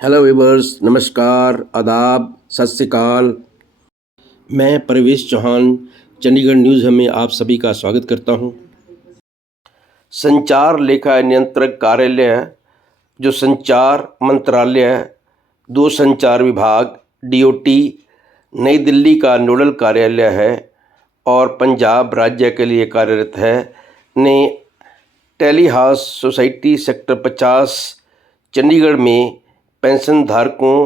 Hello viewers, नमस्कार, आदाब, सत श्री अकाल। मैं परवेश चौहान चंडीगढ़ न्यूज़ में आप सभी का स्वागत करता हूं। संचार लेखा नियंत्रक कार्यालय, जो संचार मंत्रालय, दूरसंचार विभाग डीओटी नई दिल्ली का नोडल कार्यालय है और पंजाब राज्य के लिए कार्यरत है, ने टेलीहाउस सोसाइटी सेक्टर 50 चंडीगढ़ में पेंशन धारकों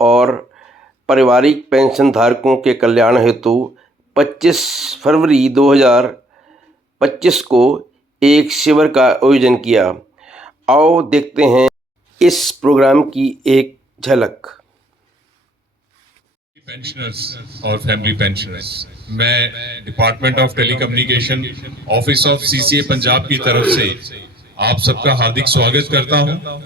और पारिवारिक पेंशन धारकों के कल्याण हेतु 25 फरवरी 2025 को एक शिविर का आयोजन किया। आओ देखते हैं इस प्रोग्राम की एक झलक। पेंशनर्स और फैमिली पेंशनर्स, मैं department of telecommunication office of CCA Punjab की तरफ से आप सबका हार्दिक स्वागत करता हूं।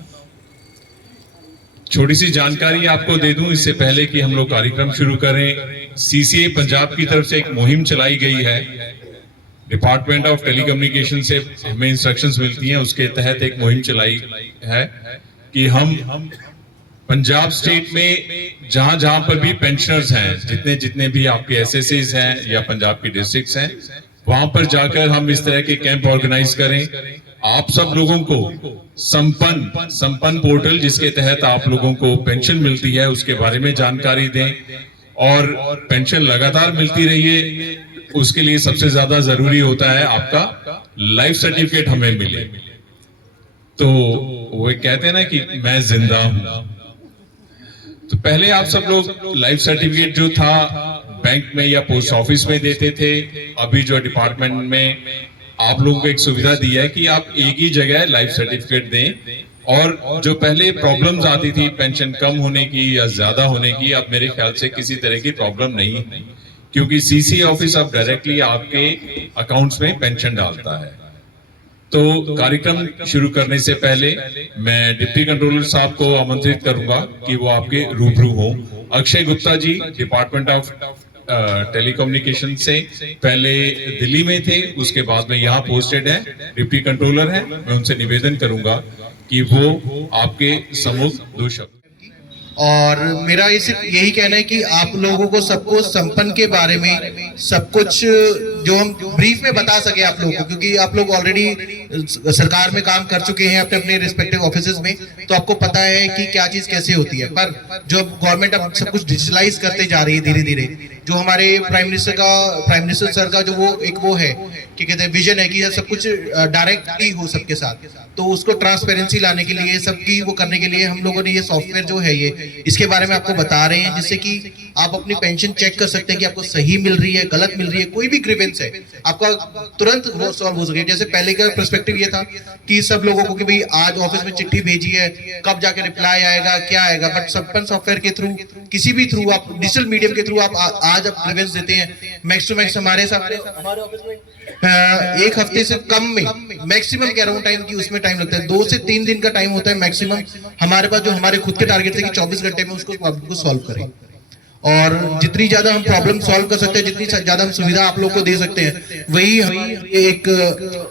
छोटी सी जानकारी आपको दे दूं इससे पहले कि हम लोग कार्यक्रम शुरू करें। सीसीए पंजाब की तरफ से एक मुहिम चलाई गई है। डिपार्टमेंट ऑफ टेलीकम्युनिकेशन से हमें इंस्ट्रक्शंस मिलती हैं, उसके तहत एक मुहिम चलाई है कि हम पंजाब स्टेट में जहां जहां पर भी पेंशनर्स हैं, जितने जितने भी आपके एसएससीज हैं या पंजाब की डिस्ट्रिक्ट्स हैं, वहां पर जाकर हम इस तरह के कैंप ऑर्गेनाइज करें। आप सब लोगों को संपन्न पोर्टल, जिसके तहत आप लोगों को पेंशन मिलती है, उसके बारे में जानकारी दें और पेंशन लगातार मिलती रहिए। उसके लिए सबसे ज्यादा जरूरी होता है आपका लाइफ सर्टिफिकेट हमें मिले। तो वो कहते हैं ना कि मैं जिंदा हूं। तो पहले आप सब लोग लाइफ सर्टिफिकेट जो था बैंक में या पोस्ट ऑफिस में देते थे। अभी जो डिपार्टमेंट में आप लोगों को एक सुविधा दी है कि आप एक ही जगह लाइफ सर्टिफिकेट दें। और जो पहले प्रॉब्लम्स आती थी पेंशन कम होने की या ज्यादा होने की, अब मेरे ख्याल से किसी तरह की प्रॉब्लम नहीं है, क्योंकि सीसी ऑफिस अब डायरेक्टली आपके अकाउंट्स में पेंशन डालता है। तो कार्यक्रम शुरू करने से पहले मैं डिप्टी कंट्रोलर साहब को आमंत्रित करूंगा कि वो आपके रूबरू हो। Akshay Gupta ji, department of telecommunication से पहले दिल्ली में थे, उसके बाद में यहाँ पोस्टेड है, डिप्टी कंट्रोलर है। मैं उनसे निवेदन करूंगा कि वो आपके सम्मुख दो शब्द। और मेरा ये सिर्फ यही कहना है कि आप लोगों को सबको संपन्न के बारे में सब कुछ जो हम ब्रीफ में बता सके आप लोगों को, क्योंकि आप लोग ऑलरेडी सरकार में काम कर चुके हैं अपने अपने रिस्पेक्टिव ऑफिसेज में, तो आपको पता है कि क्या चीज कैसे होती है। पर जो गवर्नमेंट अब सब कुछ डिजिटलाइज करते जा रही है धीरे धीरे, जो हमारे प्राइम मिनिस्टर सर का जो वो है कि कहते हैं विजन है कि सब कुछ डायरेक्टली हो सबके साथ, तो उसको ट्रांसपेरेंसी लाने के लिए, सबकी वो करने के लिए हम लोगों ने ये सॉफ्टवेयर जो है ये इसके बारे में आपको बता रहे हैं, जिससे कि आप अपनी पेंशन चेक कर सकते हैं कि आपको सही मिल रही है, गलत मिल रही है, कोई भी ग्रीवेंस है आपका तुरंत वो सॉल्व हो सके। जैसे पहले का पर्सपेक्टिव ये था कि सब लोगों को कि भाई आज ऑफिस में चिट्ठी भेजी है, कब जाके रिप्लाई आएगा, क्या आएगा, बट संपन्न सॉफ्टवेयर के थ्रू, किसी भी थ्रू, आप डिजिटल मीडियम के थ्रू आप आज आप ग्रीवेंस देते हैं। मैक्स टू मैक्स हमारे ऑफिस में एक हफ्ते से कम में, मैक्सिमम कह रहा हूँ टाइम की, उसमें टाइम लगता है 2 से 3 दिन का टाइम होता है मैक्सिमम। हमारे पास जो हमारे खुद के टारगेट थे कि 24 घंटे में उसको प्रॉब्लम को सॉल्व करें, और जितनी ज्यादा हम प्रॉब्लम सॉल्व कर सकते हैं, जितनी ज्यादा हम सुविधा आप लोग को दे सकते हैं, वही हम एक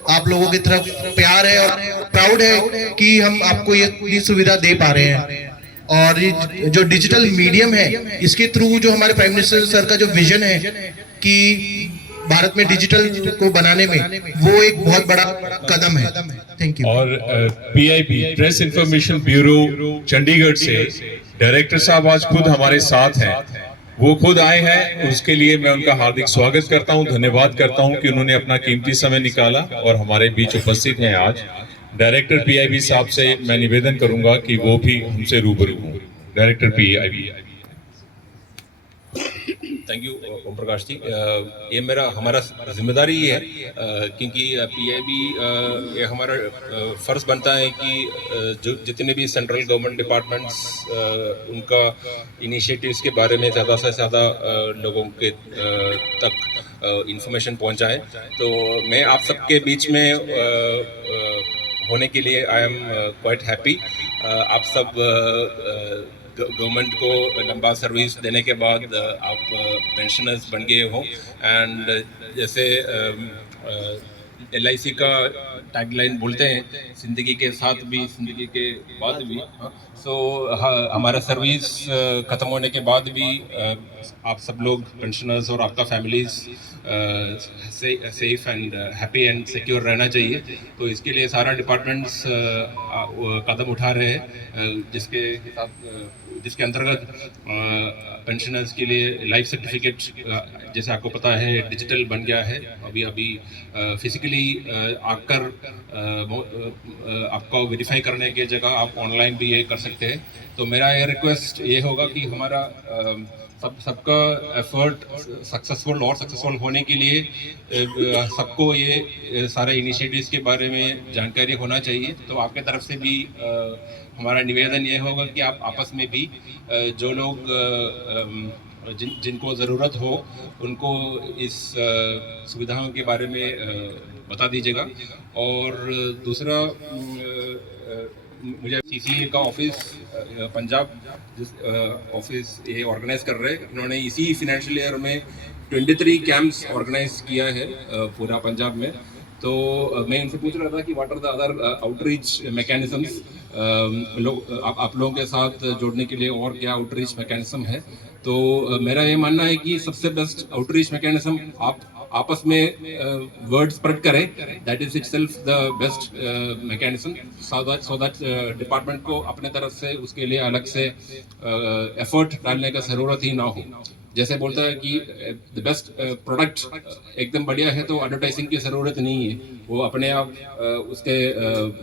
आप लोगों की तरफ प्यार है और प्राउड है कि हम आपको ये सुविधा दे पा रहे हैं। और जो डिजिटल मीडियम है, इसके थ्रू जो हमारे प्राइम मिनिस्टर सर का जो विजन है कि भारत में डिजिटल को बनाने में, वो एक बहुत बड़ा कदम है। Thank you. और PIB press information bureau Chandigarh से डायरेक्टर साहब आज खुद हमारे साथ हैं, वो खुद आए हैं, उसके लिए मैं उनका हार्दिक स्वागत करता हूं, धन्यवाद करता हूं कि उन्होंने अपना कीमती समय निकाला और हमारे बीच उपस्थित हैं आज। डायरेक्टर पीआईबी साहब से मैं निवेदन करूंगा कि वो भी हमसे रूबरू हों। Director PIB. Thank you Om Prakash ji. ये हमारा जिम्मेदारी ही है, क्योंकि पीआईबी ये हमारा फ़र्ज़ बनता है कि जो जितने भी सेंट्रल गवर्नमेंट डिपार्टमेंट्स उनका इनिशिएटिव्स के बारे में ज़्यादा से ज़्यादा लोगों के तक इंफॉर्मेशन पहुंचाएं। तो मैं आप सबके बीच में होने के लिए आई एम क्वाइट हैप्पी। आप सब गवर्नमेंट को लंबा सर्विस देने के बाद आप पेंशनर्स बन गए हो, एंड जैसे LIC का टैगलाइन बोलते हैं, जिंदगी के साथ भी जिंदगी के बाद भी। सो हमारा सर्विस ख़त्म होने के बाद भी आप सब लोग पेंशनर्स और आपका families safe and happy and secure रहना चाहिए। तो इसके लिए सारा डिपार्टमेंट्स कदम उठा रहे हैं, जिसके अंतर्गत पेंशनर्स के लिए लाइफ सर्टिफिकेट, जैसे आपको पता है, डिजिटल बन गया है। अभी फिजिकली आकर आपको वेरीफाई करने की जगह आप ऑनलाइन भी ये कर सकते हैं। तो मेरा ये रिक्वेस्ट ये होगा कि हमारा सबका एफर्ट सक्सेसफुल होने के लिए सबको ये सारे इनिशिएटिव्स के बारे में जानकारी होना चाहिए। तो आपके तरफ से भी हमारा निवेदन ये होगा कि आप आपस में भी जो लोग जिनको ज़रूरत हो उनको इस सुविधाओं के बारे में बता दीजिएगा। और दूसरा, मुझे CCA का ऑफिस पंजाब जिस ऑफिस ये ऑर्गेनाइज कर रहे हैं, इन्होंने इसी फाइनेंशियल ईयर में 23 कैंप्स ऑर्गेनाइज किया है पूरा पंजाब में। तो मैं इनसे पूछ रहा था कि what are the other outreach mechanisms, आप लोगों के साथ जोड़ने के लिए और क्या आउटरीच मैकेनिज्म है। तो मेरा ये मानना है कि सबसे बेस्ट आउटरीच मैकेनिज्म आप आपस में वर्ड स्प्रेड करें, that is itself the best mechanism, so that department को अपने तरफ से उसके लिए अलग से एफर्ट डालने का ज़रूरत ही ना हो। जैसे बोलता है कि द बेस्ट प्रोडक्ट एकदम बढ़िया है तो एडवर्टाइजिंग की ज़रूरत नहीं है, वो अपने आप उसके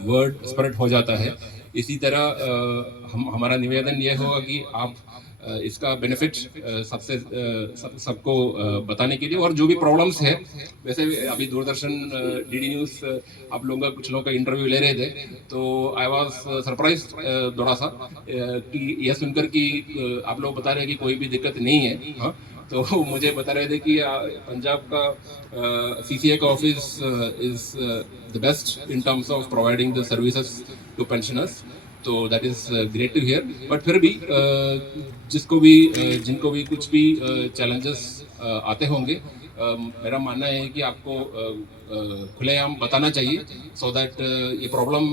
वर्ड स्प्रेड हो जाता है। इसी तरह हमारा निवेदन ये होगा कि आप इसका बेनिफिट सबको बताने के लिए, और जो भी प्रॉब्लम्स है, वैसे अभी दूरदर्शन DD न्यूज़ आप लोगों का कुछ लोगों का इंटरव्यू ले रहे थे, तो आई वाज सरप्राइज थोड़ा सा कि यह सुनकर कि आप लोग बता रहे हैं कि कोई भी दिक्कत नहीं है। हाँ, तो मुझे बता रहे थे कि पंजाब का CCA का office is the best in terms of providing the services to pensioners. तो that is great to hear. But फिर भी जिनको भी कुछ भी चैलेंजेस आते होंगे, मेरा मानना है कि आपको खुलेआम बताना चाहिए, सो दैट ये प्रॉब्लम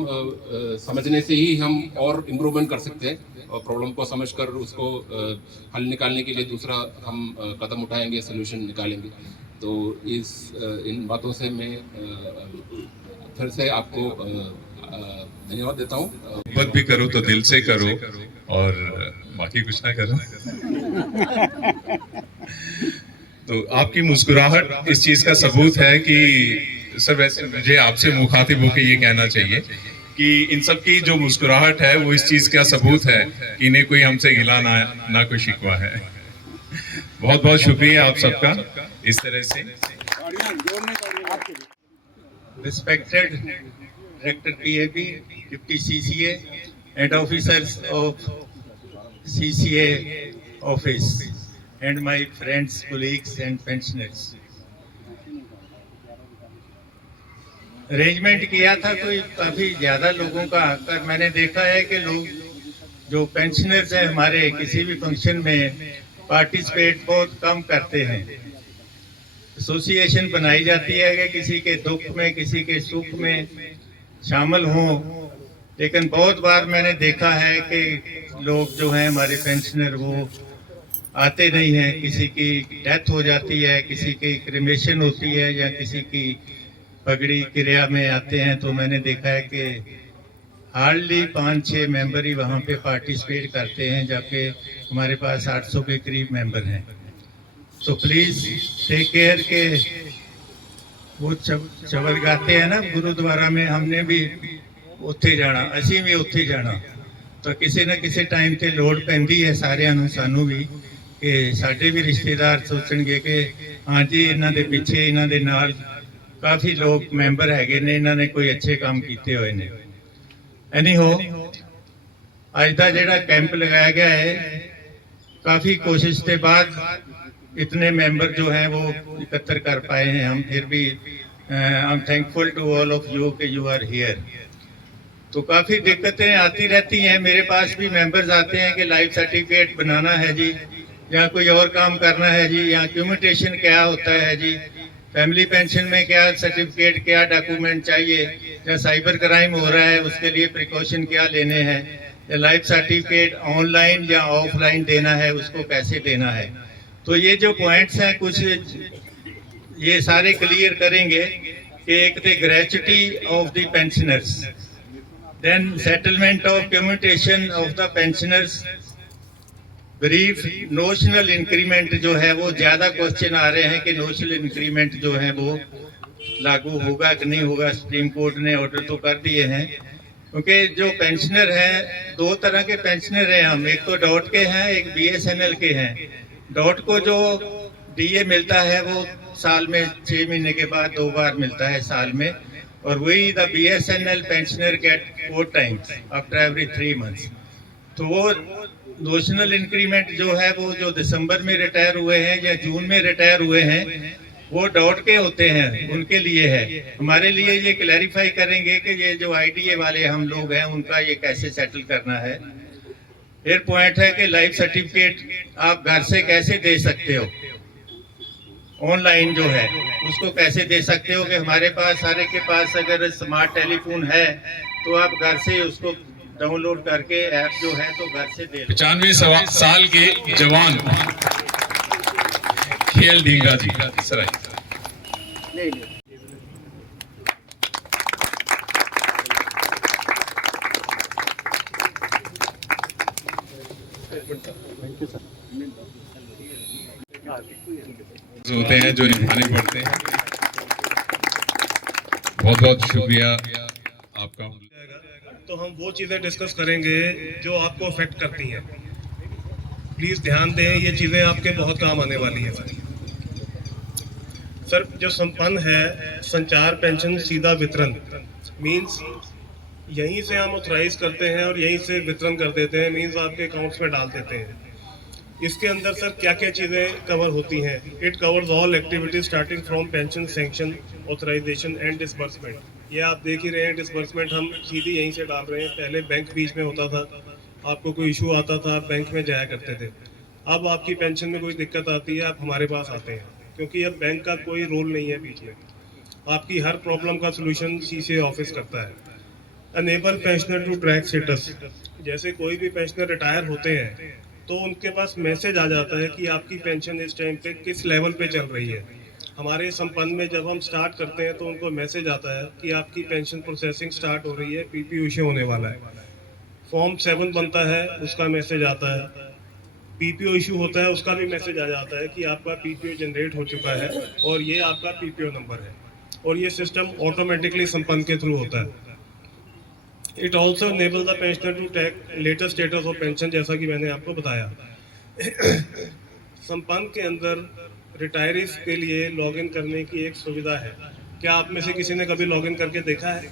समझने से ही हम और इम्प्रूवमेंट कर सकते हैं, और प्रॉब्लम को समझकर उसको हल निकालने के लिए दूसरा हम कदम उठाएंगे, सोल्यूशन निकालेंगे। तो इन बातों से मैं फिर से आपको धन्यवाद देता हूँ। मोहब्बत भी करो तो दिल से करो, और बाकी कुछ ना करो। तो आपकी मुस्कुराहट इस चीज का सबूत है कि सर, वैसे मुझे आपसे मुखातिब होकर ये कहना चाहिए कि इन सब की जो मुस्कुराहट है वो इस चीज का सबूत है कि इन्हें कोई हमसे गिला ना कोई शिकवा है। बहुत बहुत शुक्रिया आप सबका इस तरह से। Respected Director PAB, Deputy CCA, and officers of CCA office, and my friends, colleagues, and pensioners. Arrangement किया था कोई काफ़ी ज़्यादा लोगों का आकर, मैंने देखा है कि लोग जो पेंशनर्स हैं हमारे किसी भी फंक्शन में पार्टिसिपेट बहुत कम करते हैं। एसोसिएशन बनाई जाती है कि किसी के दुख में, किसी के सुख में शामिल हों, लेकिन बहुत बार मैंने देखा है कि लोग जो हैं हमारे पेंशनर वो आते नहीं हैं। किसी की डेथ हो जाती है, किसी की क्रिमेशन होती है, या किसी की पगड़ी क्रिया में आते हैं, तो मैंने देखा है कि हार्डली 5-6 मेंबर ही वहाँ पे पार्टिसिपेट करते हैं, जबकि हमारे पास 800 के करीब मेंबर हैं। तो प्लीज़ टेक केयर के वो चवल गाते हैं ना गुरुद्वारा में, हमने भी उत्थे जाना, असी भी उत्थे जाना। तो किसी न किसी टाइम ते लोड़ पैंदी है सारिਆਂ ਨੂੰ, सानू भी, कि साडे भी रिश्तेदार सोचणगे कि हाँ जी इन्हां दे पिछे इन्हां दे नाल काफ़ी लोग मैंबर हैगे ने, इन्हां ने कोई अच्छे काम कीते हुए ने। एनी हो, अज का जिहड़ा कैंप लगाया गया है, काफ़ी कोशिश के बाद इतने मेंबर जो हैं वो इकट्ठा कर पाए हैं हम। फिर भी I am thankful to all of you कि यू आर हियर। तो काफ़ी दिक्कतें आती रहती हैं, मेरे पास भी मेंबर्स आते हैं कि लाइफ सर्टिफिकेट बनाना है जी, या कोई और काम करना है जी, या क्यूमिटेशन क्या होता है जी, फैमिली पेंशन में क्या सर्टिफिकेट, क्या डॉक्यूमेंट चाहिए, या साइबर क्राइम हो रहा है उसके लिए प्रिकॉशन क्या लेने हैं, या लाइफ सर्टिफिकेट ऑनलाइन या ऑफलाइन देना है, उसको कैसे देना है। तो ये जो पॉइंट्स हैं कुछ ये सारे क्लियर करेंगे कि एक the gratuity of the pensioners, then settlement of commutation of the pensioners, brief notional increment जो है वो ज़्यादा क्वेश्चन आ रहे हैं कि नोशनल इंक्रीमेंट जो है वो लागू होगा कि नहीं होगा। सुप्रीम कोर्ट ने ऑर्डर तो कर दिए हैं, क्योंकि जो पेंशनर हैं, दो तरह के पेंशनर हैं हम, एक तो डॉट के हैं, एक BSNL के हैं। डॉट को जो DA मिलता है वो साल में 6 महीने के बाद 2 बार मिलता है साल में, और वही the BSNL pensioner get 4 times after every 3 months. तो वो नोशनल इंक्रीमेंट जो है वो जो दिसंबर में रिटायर हुए हैं या जून में रिटायर हुए हैं वो डॉट के होते हैं, उनके लिए है। हमारे लिए ये क्लैरिफाई करेंगे कि ये जो IDA वाले हम लोग हैं उनका ये कैसे सेटल करना है। फिर पॉइंट है कि लाइफ सर्टिफिकेट आप घर से कैसे दे सकते हो, ऑनलाइन जो है उसको कैसे दे सकते हो, कि हमारे पास सारे के पास अगर स्मार्ट टेलीफोन है तो आप घर से उसको डाउनलोड करके ऐप जो है तो घर से दे। 95 साल के जवान खेल ढींगा जी सर। होते हैं जो निभाने पड़ते हैं। बहुत बहुत शुक्रिया आपका। तो हम वो चीज़ें डिस्कस करेंगे जो आपको अफेक्ट करती हैं। प्लीज़ ध्यान दें, ये चीज़ें आपके बहुत काम आने वाली हैं सर। जो संपन्न है संचार पेंशन सीधा वितरण मींस यहीं से हम ऑथराइज करते हैं और यहीं से वितरण कर देते हैं, मींस आपके अकाउंट्स में डाल देते हैं। इसके अंदर सर क्या क्या चीज़ें कवर होती हैं? It covers all activities starting from pension sanction, authorisation and disbursement. ये आप देख ही रहे हैं, डिसबर्समेंट हम सीधी यहीं से डाल रहे हैं। पहले बैंक बीच में होता था, आपको कोई इशू आता था आप बैंक में जाया करते थे। अब आपकी पेंशन में कोई दिक्कत आती है आप हमारे पास आते हैं, क्योंकि अब बैंक का कोई रोल नहीं है बीच में। आपकी हर प्रॉब्लम का सोल्यूशन CCA ऑफिस करता है। Enable pensioner to track status, जैसे कोई भी पेंशनर रिटायर होते हैं तो उनके पास मैसेज आ जाता है कि आपकी पेंशन इस टाइम पे किस लेवल पे चल रही है। हमारे संपन्न में जब हम स्टार्ट करते हैं तो उनको मैसेज आता है कि आपकी पेंशन प्रोसेसिंग स्टार्ट हो रही है, PPO इशू होने वाला है। फॉर्म 7 बनता है, उसका मैसेज आता है। PPO इशू होता है, उसका भी मैसेज आ जाता है कि आपका PPO जनरेट हो चुका है और ये आपका PPO नंबर है, और ये सिस्टम ऑटोमेटिकली संपन्न के थ्रू होता है। It also enable the pensioner to take latest status of pension, जैसा कि मैंने आपको बताया। संपन्न के अंदर रिटायरीज के लिए लॉगिन करने की एक सुविधा है। क्या आप में से किसी ने कभी लॉगिन करके देखा है?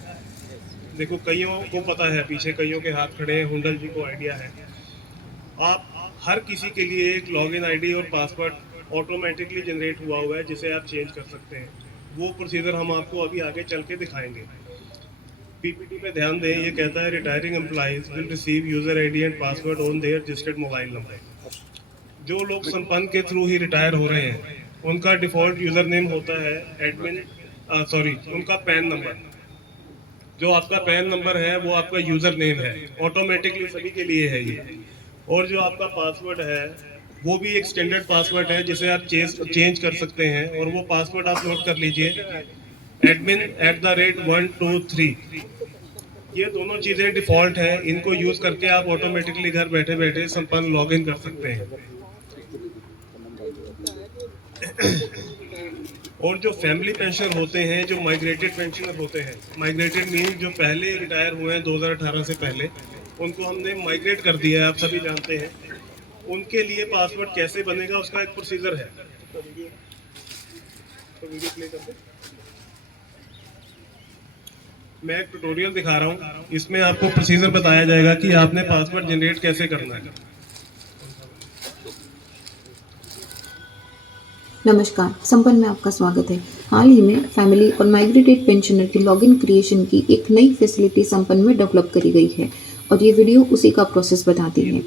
देखो कईयों को पता है, पीछे कईयों के हाथ खड़े हैं, हुंडल जी को आइडिया है। आप हर किसी के लिए एक लॉगिन ID और पासवर्ड ऑटोमेटिकली जनरेट हुआ है जिसे आप चेंज कर सकते हैं। वो प्रोसीजर हम आपको अभी आगे चल के दिखाएंगे। PPT पे ध्यान दें, ये कहता है retiring employees will receive user ID and password on their registered mobile number. जो लोग संपन्न के थ्रू ही रिटायर हो रहे हैं उनका डिफॉल्ट यूजर नेम होता है उनका पैन नंबर। जो आपका पैन नंबर है वो आपका यूजर नेम है, ऑटोमेटिकली सभी के लिए है ये। और जो आपका पासवर्ड है वो भी एक स्टैंडर्ड पासवर्ड है जिसे आप चेंज कर सकते हैं, और वो पासवर्ड आप नोट कर लीजिए, admin@123। ये दोनों चीज़ें डिफ़ॉल्ट हैं, इनको यूज़ करके आप ऑटोमेटिकली घर बैठे बैठे संपन्न लॉगिन कर सकते हैं। और जो फैमिली पेंशनर होते हैं, जो माइग्रेटेड पेंशनर होते हैं, माइग्रेटेड मीन जो पहले रिटायर हुए हैं 2018 से पहले, उनको हमने माइग्रेट कर दिया है, आप सभी जानते हैं। उनके लिए पासवर्ड कैसे बनेगा उसका एक प्रोसीजर है। तो वीडियो प्ले करते हैं। मैं एक ट्यूटोरियल दिखा रहा हूँ, इसमें आपको प्रोसीजर बताया जाएगा कि आपने पासवर्ड जनरेट कैसे करना है। नमस्कार, संपन्न में आपका स्वागत है। हाल ही में फैमिली और माइग्रेटेड पेंशनर की लॉगिन क्रिएशन की एक नई फैसिलिटी संपन्न में डेवलप करी गई है, और ये वीडियो उसी का प्रोसेस बताती है।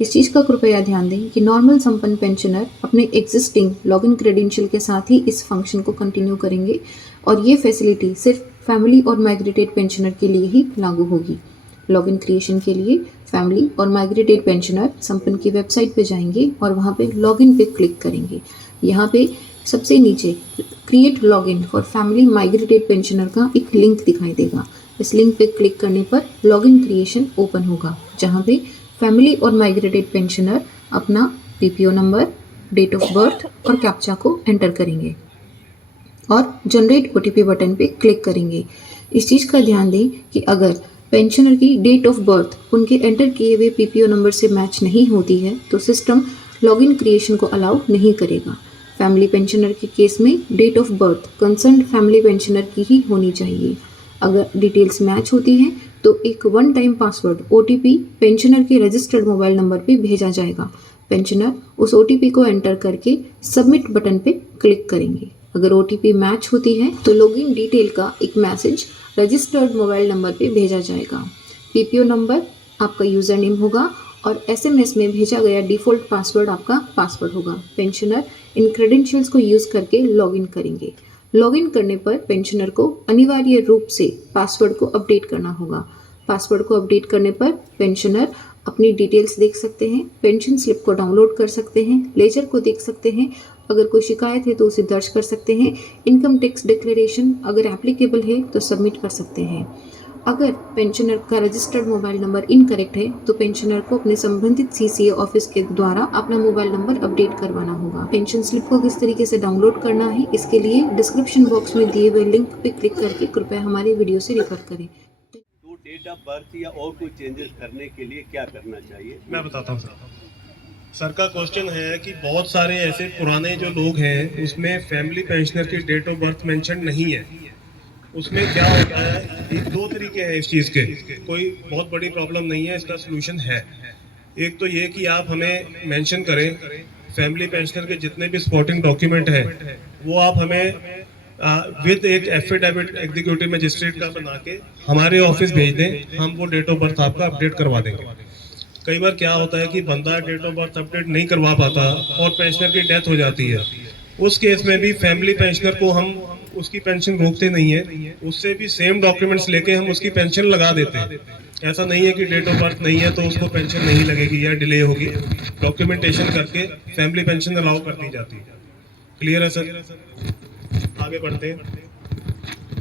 इस चीज़ का कृपया ध्यान दें कि नॉर्मल संपन्न पेंशनर अपने एग्जिस्टिंग लॉगिन क्रेडेंशियल के साथ ही इस फंक्शन को कंटिन्यू करेंगे और ये फैसिलिटी सिर्फ फैमिली और माइग्रेटेड पेंशनर के लिए ही लागू होगी। लॉगिन क्रिएशन के लिए फैमिली और माइग्रेटेड पेंशनर संपन्न की वेबसाइट पे जाएंगे और वहाँ पे लॉगिन पे क्लिक करेंगे। यहाँ पे सबसे नीचे create login for family migrated pensioner का एक लिंक दिखाई देगा। इस लिंक पे क्लिक करने पर लॉगिन क्रिएशन ओपन होगा, जहाँ पे फैमिली और माइग्रेटेड पेंशनर अपना PPO number, date of birth और कैप्चा को एंटर करेंगे और जनरेट ओटीपी बटन पे क्लिक करेंगे। इस चीज़ का ध्यान दें कि अगर पेंशनर की डेट ऑफ बर्थ उनके एंटर किए हुए पीपीओ नंबर से मैच नहीं होती है तो सिस्टम लॉगिन क्रिएशन को अलाउ नहीं करेगा। फैमिली पेंशनर के केस में date of birth concern family pensioner की ही होनी चाहिए। अगर डिटेल्स मैच होती हैं तो एक one time password OTP pensioner के रजिस्टर्ड मोबाइल नंबर पे भेजा जाएगा। पेंशनर उस ओटीपी को एंटर करके सबमिट बटन पे क्लिक करेंगे। अगर ओटीपी मैच होती है तो लॉगिन डिटेल का एक मैसेज रजिस्टर्ड मोबाइल नंबर पे भेजा जाएगा। पीपीओ नंबर आपका यूज़र नेम होगा और एसएमएस में भेजा गया डिफ़ॉल्ट पासवर्ड आपका पासवर्ड होगा। पेंशनर इन क्रेडेंशियल्स को यूज़ करके लॉगिन करेंगे। लॉगिन करने पर पेंशनर को अनिवार्य रूप से पासवर्ड को अपडेट करना होगा। पासवर्ड को अपडेट करने पर पेंशनर अपनी डिटेल्स देख सकते हैं, पेंशन स्लिप को डाउनलोड कर सकते हैं, लेजर को देख सकते हैं, अगर कोई शिकायत है तो उसे दर्ज कर सकते हैं, इनकम टैक्स डिक्लेरेशन अगर एप्लीकेबल है तो सबमिट कर सकते हैं। अगर पेंशनर का रजिस्टर्ड मोबाइल नंबर इनकरेक्ट है तो पेंशनर को अपने संबंधित सीसीए ऑफिस के द्वारा अपना मोबाइल नंबर अपडेट करवाना होगा। पेंशन स्लिप को किस तरीके से डाउनलोड करना है इसके लिए डिस्क्रिप्शन बॉक्स में दिए हुए लिंक पे क्लिक करके कृपया हमारे वीडियो से रेफर करें। तो डेट ऑफ बर्थ या और कोई चेंजेस करने के लिए क्या करना चाहिए? मैं बताता हूँ सर का क्वेश्चन है कि बहुत सारे ऐसे पुराने जो लोग हैं उसमें फैमिली पेंशनर की डेट ऑफ बर्थ मेंशन नहीं है। उसमें क्या होता है, दो तरीके हैं इस चीज़ के, कोई बहुत बड़ी प्रॉब्लम नहीं है, इसका सोल्यूशन है। एक तो ये कि आप हमें मेंशन करें फैमिली पेंशनर के जितने भी सपोर्टिंग डॉक्यूमेंट हैं वो आप हमें विद एक एफिडेविट एग्जीक्यूटिव मजिस्ट्रेट का बना के हमारे ऑफिस भेज दें, हम वो डेट ऑफ बर्थ आपका अपडेट करवा देंगे। कई बार क्या होता है कि बंदा डेट ऑफ बर्थ अपडेट नहीं करवा पाता और पेंशनर की डेथ हो जाती है। उस केस में भी फैमिली पेंशनर को हम उसकी पेंशन रोकते नहीं है, उससे भी सेम डॉक्यूमेंट्स लेके हम उसकी पेंशन लगा देते हैं। ऐसा नहीं है कि डेट ऑफ बर्थ नहीं है तो उसको पेंशन नहीं लगेगी या डिले होगी। डॉक्यूमेंटेशन करके फैमिली पेंशन अलाउ कर दी जाती है। क्लियर है सर? आगे बढ़ते हैं।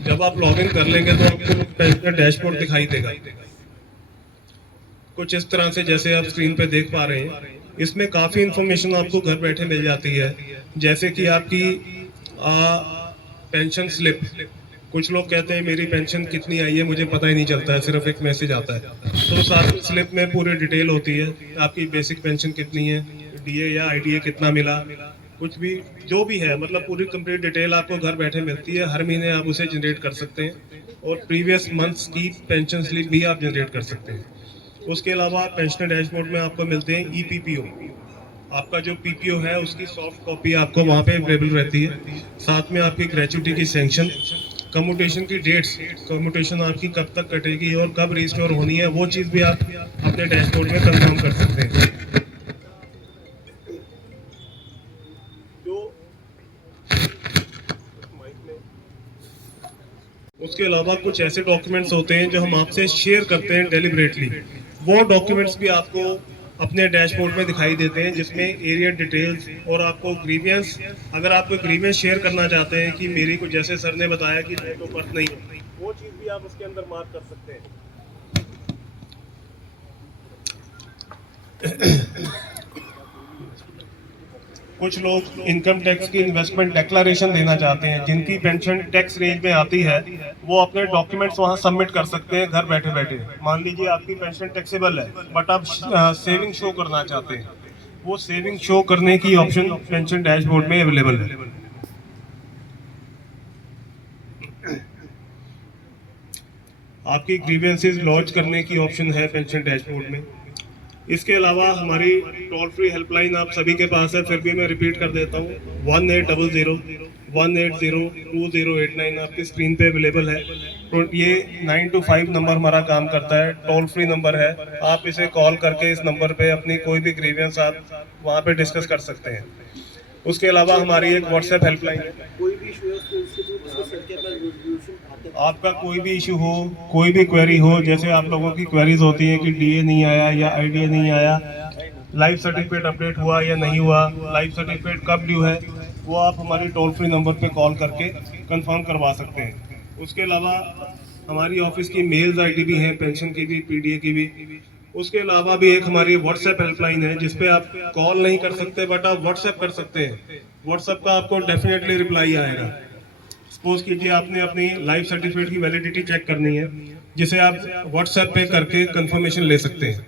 जब आप लॉगिन कर लेंगे तो आपको पेंशनर डैशबोर्ड दिखाई देगा कुछ इस तरह से, जैसे आप स्क्रीन पे देख पा रहे हैं। इसमें काफ़ी इंफॉर्मेशन आपको घर बैठे मिल जाती है, जैसे कि आपकी पेंशन स्लिप। कुछ लोग कहते हैं मेरी पेंशन कितनी आई है मुझे पता ही नहीं चलता है, सिर्फ एक मैसेज आता है। तो साथ स्लिप में पूरी डिटेल होती है, आपकी बेसिक पेंशन कितनी है, डीए या आईडीए कितना मिला, कुछ भी जो भी है, मतलब पूरी कंप्लीट डिटेल आपको घर बैठे मिलती है। हर महीने आप उसे जनरेट कर सकते हैं और प्रीवियस मंथ्स की पेंशन स्लिप भी आप जनरेट कर सकते हैं। उसके अलावा पेंशनर डैशबोर्ड में आपको मिलते हैं ईपीपीओ। आपका जो पीपीओ है उसकी सॉफ्ट कॉपी आपको वहाँ पे अवेलेबल रहती है। साथ में आपकी ग्रेच्युटी की सैंक्शन, कम्यूटेशन की डेट्स, कम्यूटेशन आपकी कब तक कटेगी और कब रिस्टोर होनी है, वो चीज़ भी आप अपने डैशबोर्ड में कंफर्म कर सकते हैं। उसके अलावा कुछ ऐसे डॉक्यूमेंट्स होते हैं जो हम आपसे शेयर करते हैं डेलिबरेटली, वो डॉक्यूमेंट्स भी आपको अपने डैशबोर्ड में दिखाई देते हैं, जिसमें एरिया डिटेल्स और आपको ग्रीवियंस, अगर आप कोई ग्रीवियंस शेयर करना चाहते हैं कि मेरी को, जैसे सर ने बताया कि डेट ऑफ बर्थ नहीं, वो चीज़ भी आप उसके अंदर मार्क कर सकते हैं। कुछ लोग इनकम टैक्स की इन्वेस्टमेंट डिक्लेरेशन देना चाहते हैं, जिनकी पेंशन टैक्स रेंज में आती है, वो अपने डॉक्यूमेंट्स वहां सबमिट कर सकते हैं घर बैठे बैठे। मान लीजिए आपकी पेंशन टैक्सेबल है बट आप सेविंग शो करना चाहते हैं, वो सेविंग शो करने की ऑप्शन पेंशन डैशबोर्ड में अवेलेबल है। आपकी ग्रीवेंसेस लॉन्च करने की ऑप्शन है पेंशन डैशबोर्ड में। इसके अलावा हमारी टोल फ्री हेल्पलाइन आप सभी के पास है, फिर भी मैं रिपीट कर देता हूँ 1800 1802089 आपकी स्क्रीन पे अवेलेबल है। तो ये 9 to 5 नंबर हमारा काम करता है, टोल फ्री नंबर है। आप इसे कॉल करके इस नंबर पे अपनी कोई भी ग्रीवियंस आप वहाँ पे डिस्कस कर सकते हैं। उसके अलावा हमारी एक व्हाट्सएप हेल्पलाइन है। कोई भी इशू है उसको सर के पास resolution आते हैं। आपका कोई भी इशू हो, कोई भी क्वेरी हो, जैसे आप लोगों की क्वेरीज होती हैं कि डीए नहीं आया या आईडीए नहीं आया, लाइफ सर्टिफिकेट अपडेट हुआ या नहीं हुआ, लाइफ सर्टिफिकेट कब ड्यू है, वो आप हमारी टोल फ्री नंबर पे कॉल करके कंफर्म करवा सकते हैं। उसके अलावा हमारी ऑफिस की मेल्स आईडी भी हैं, पेंशन की भी, पीडीए की भी। उसके अलावा भी एक हमारी व्हाट्सएप हेल्पलाइन है जिस पे आप कॉल नहीं कर सकते बट आप व्हाट्सएप कर सकते हैं। व्हाट्सएप का आपको डेफिनेटली रिप्लाई आएगा। सपोज कीजिए आपने अपनी लाइफ सर्टिफिकेट की वैलिडिटी चेक करनी है, जिसे आप व्हाट्सएप पे करके कंफर्मेशन ले सकते हैं।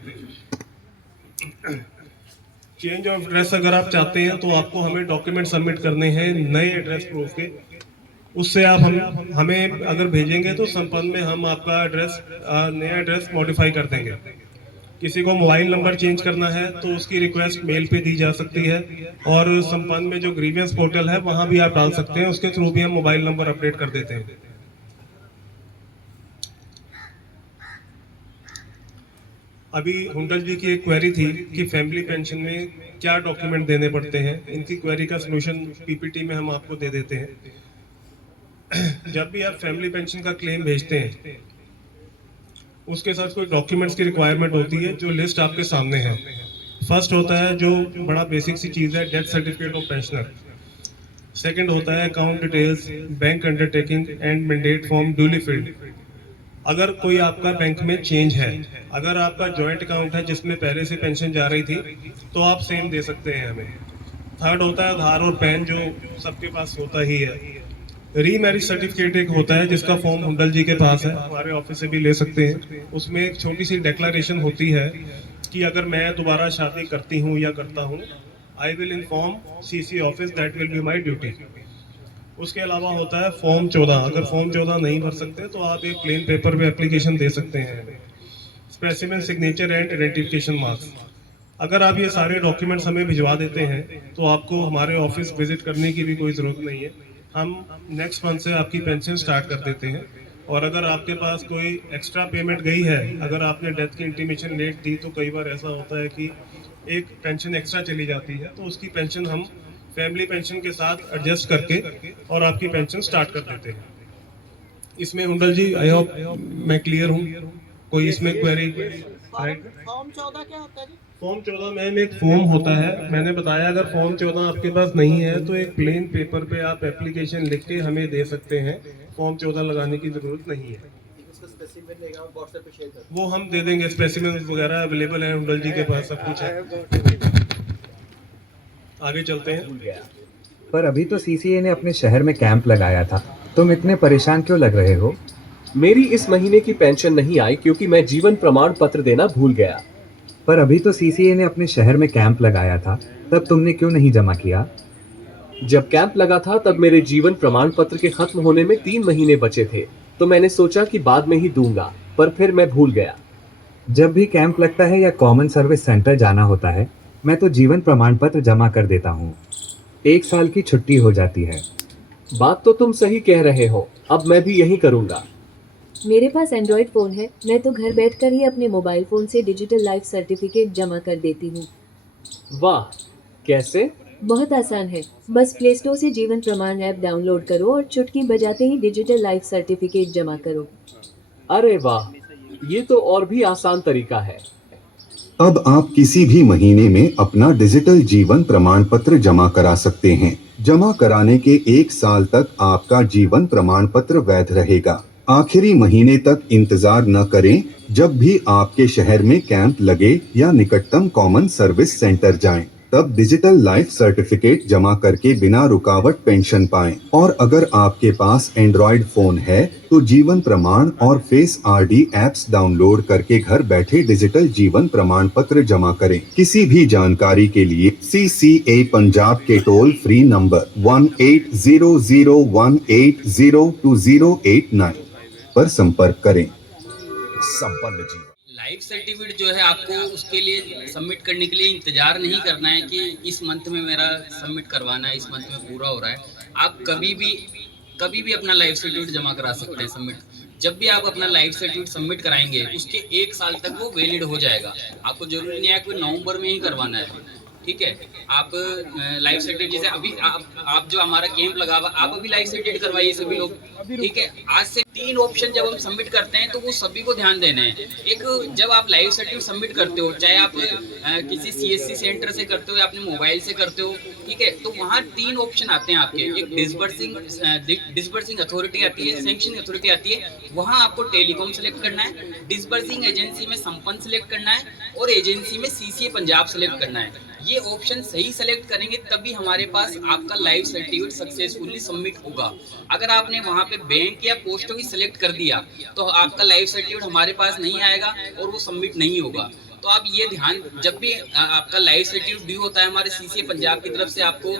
चेंज ऑफ एड्रेस अगर आप चाहते हैं तो आपको हमें डॉक्यूमेंट सबमिट करने हैं नए एड्रेस प्रूफ के। उससे आप हमें अगर भेजेंगे तो संपन्न में हम आपका एड्रेस नया एड्रेस मॉडिफाई कर देंगे। किसी को मोबाइल नंबर चेंज करना है तो उसकी रिक्वेस्ट मेल पे दी जा सकती है, और संपन्न में जो ग्रीवियंस पोर्टल है वहां भी आप डाल सकते हैं, उसके थ्रू भी हम मोबाइल नंबर अपडेट कर देते हैं। अभी हुंडल जी की एक क्वेरी थी कि फैमिली पेंशन में क्या डॉक्यूमेंट देने पड़ते हैं। इनकी क्वेरी का सलूशन पीपीटी में हम आपको दे देते हैं। जब भी आप फैमिली पेंशन का क्लेम भेजते हैं उसके साथ कोई डॉक्यूमेंट्स की रिक्वायरमेंट होती है, जो लिस्ट आपके सामने है। फर्स्ट होता है जो बड़ा बेसिक सी चीज़ है, death certificate of pensioner. Second होता है account details, bank undertaking and mandate form duly field. अगर कोई आपका बैंक में चेंज है, अगर आपका जॉइंट अकाउंट है जिसमें पहले से पेंशन जा रही थी, तो आप सेम दे सकते हैं हमें। थर्ड होता है आधार और पैन, जो सबके पास होता ही है। रीमैरिज सर्टिफिकेट एक होता है जिसका फॉर्म हुंडल जी के पास है, हमारे ऑफिस से भी ले सकते हैं। उसमें एक छोटी सी डिक्लेरेशन होती है कि अगर मैं दोबारा शादी करती हूँ या करता हूँ, I will inform CC office, that will be my duty. उसके अलावा होता है फॉर्म 14। अगर फॉर्म 14 नहीं भर सकते तो आप एक प्लेन पेपर पे एप्लीकेशन दे सकते हैं। Specimen signature and identification marks. अगर आप ये सारे डॉक्यूमेंट्स हमें भिजवा देते हैं तो आपको हमारे ऑफिस विजिट करने की भी कोई ज़रूरत नहीं है। हम नेक्स्ट मंथ से आपकी पेंशन स्टार्ट कर देते हैं। और अगर आपके पास कोई एक्स्ट्रा पेमेंट गई है, अगर आपने डेथ की इंटीमेशन लेट दी, तो कई बार ऐसा होता है कि एक पेंशन एक्स्ट्रा चली जाती है, तो उसकी पेंशन हम फैमिली पेंशन के साथ एडजस्ट करके और आपकी पेंशन स्टार्ट कर देते हैं। इसमें हुंडल जी आई होप मैं क्लियर हूँ, कोई इसमें क्वेरी? फॉर्म 14 क्या होता है जी? फॉर्म 14 मैम एक फॉर्म होता है, मैंने बताया अगर फॉर्म 14 आपके पास नहीं है तो एक प्लेन पेपर पे आप एप्लीकेशन लिख के हमें दे सकते हैं। फॉर्म 14 लगाने की जरूरत नहीं है। उसका स्पेसिफिक लेगा और व्हाट्सएप पे शेयर कर वो हम दे देंगे, स्पेसिमेन वगैरह अवेलेबल है, हुंडल जी के पास सब कुछ है। आगे चलते हैं। पर अभी तो सीसीए ने अपने शहर में कैंप लगाया था, तुम इतने परेशान क्यों लग रहे हो? मेरी इस महीने की पेंशन नहीं आई क्योंकि मैं जीवन प्रमाण पत्र देना भूल गया। पर अभी तो सीसीए ने अपने शहर में कैंप लगाया था, तब तुमने क्यों नहीं जमा किया? जब कैंप लगा था तब मेरे जीवन प्रमाण पत्र के खत्म होने में 3 महीने बचे थे, तो मैंने सोचा कि बाद में ही दूंगा, पर फिर मैं भूल गया। जब भी कैंप लगता है या कॉमन सर्विस सेंटर जाना होता है, मैं तो जीवन प्रमाण पत्र जमा कर देता हूँ। 1 साल की छुट्टी हो जाती है। बात तो तुम सही कह रहे हो, अब मैं भी यही करूँगा। मेरे पास एंड्रॉयड फ़ोन है, मैं तो घर बैठकर ही अपने मोबाइल फ़ोन से डिजिटल लाइफ सर्टिफिकेट जमा कर देती हूँ। वाह, कैसे? बहुत आसान है, बस प्ले स्टोर से जीवन प्रमाण ऐप डाउनलोड करो और चुटकी बजाते ही डिजिटल लाइफ सर्टिफिकेट जमा करो। अरे वाह, ये तो और भी आसान तरीका है। अब आप किसी भी महीने में अपना डिजिटल जीवन प्रमाण पत्र जमा करा सकते हैं। जमा कराने के 1 साल तक आपका जीवन प्रमाण पत्र वैध रहेगा। आखिरी महीने तक इंतजार न करें। जब भी आपके शहर में कैंप लगे या निकटतम कॉमन सर्विस सेंटर जाएं, तब डिजिटल लाइफ सर्टिफिकेट जमा करके बिना रुकावट पेंशन पाएं। और अगर आपके पास एंड्रॉयड फोन है तो जीवन प्रमाण और फेस आरडी ऐप्स डाउनलोड करके घर बैठे डिजिटल जीवन प्रमाण पत्र जमा करें। किसी भी जानकारी के लिए CCA पंजाब के टोल फ्री नंबर 1800180208 पर संपर्क करें। संपन्न जीवन लाइफ सर्टिफिकेट जो है आपको उसके लिए सबमिट करने के लिए इंतजार नहीं करना है कि इस मंथ में मेरा सबमिट करवाना है, इस मंथ में पूरा हो रहा है। आप कभी भी अपना लाइफ सर्टिफिकेट जमा करा सकते हैं सबमिट। जब भी आप अपना लाइफ सर्टिफिकेट सबमिट कराएंगे उसके 1 साल तक वो वैलिड हो जाएगा। आपको जरूरी नहीं है कि नवंबर में ही करवाना है, ठीक है। आप लाइफ सर्टिफिकेट जैसे अभी आप जो हमारा कैंप लगा हुआ, आप अभी लाइफ सर्टिफिकेट करवाइए सभी लोग, ठीक है। आज से 3 ऑप्शन जब हम सबमिट करते हैं तो वो सभी को ध्यान देने हैं। एक, जब आप लाइफ सर्टिफिकेट सबमिट करते हो, चाहे आप किसी CSC सेंटर से करते हो या अपने मोबाइल से करते हो, ठीक है, तो वहाँ 3 ऑप्शन आते हैं आपके। एक डिसबर्सिंग अथॉरिटी आती है, सैंक्शनिंग अथॉरिटी आती है, वहाँ आपको टेलीकॉम सेलेक्ट करना है, डिसबर्सिंग एजेंसी में संपन्न सेलेक्ट करना है और एजेंसी में CCA पंजाब सेलेक्ट करना है। ये ऑप्शन सही सेलेक्ट करेंगे तभी हमारे पास आपका लाइफ सर्टिफिकेट सक्सेसफुली सबमिट होगा। अगर आपने वहाँ पे बैंक या पोस्ट ऑफिस सेलेक्ट कर दिया तो आपका लाइफ सर्टिफिकेट हमारे पास नहीं आएगा और वो सबमिट नहीं होगा। तो आप ये ध्यान, जब भी आपका लाइफ सर्टिफिकेट ड्यू होता है, हमारे CCA पंजाब की तरफ से आपको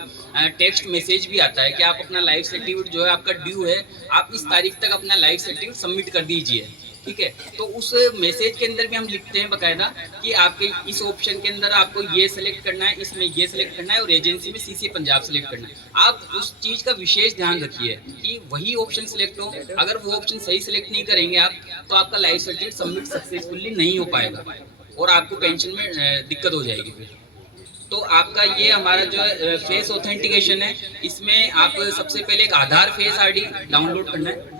टेक्स्ट मैसेज भी आता है कि आप अपना लाइफ सर्टिफिकेट जो है आपका ड्यू है, आप इस तारीख तक अपना लाइफ सर्टिफिकेट सबमिट कर दीजिए, ठीक है। तो उस मैसेज के अंदर भी हम लिखते हैं बाकायदा कि आपके इस ऑप्शन के अंदर आपको ये सिलेक्ट करना है, इसमें ये सिलेक्ट करना है और एजेंसी में CCA पंजाब सिलेक्ट करना है। आप उस चीज़ का विशेष ध्यान रखिए कि वही ऑप्शन सिलेक्ट हो। अगर वो ऑप्शन सही सिलेक्ट नहीं करेंगे आप, तो आपका लाइफ सर्टिफिकेट सबमिट सक्सेसफुली नहीं हो पाएगा और आपको पेंशन में दिक्कत हो जाएगी फिर। तो आपका ये हमारा जो है फेस ऑथेंटिकेशन है, इसमें आप सबसे पहले एक आधार फेस ID डाउनलोड करना है।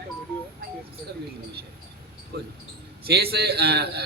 फेस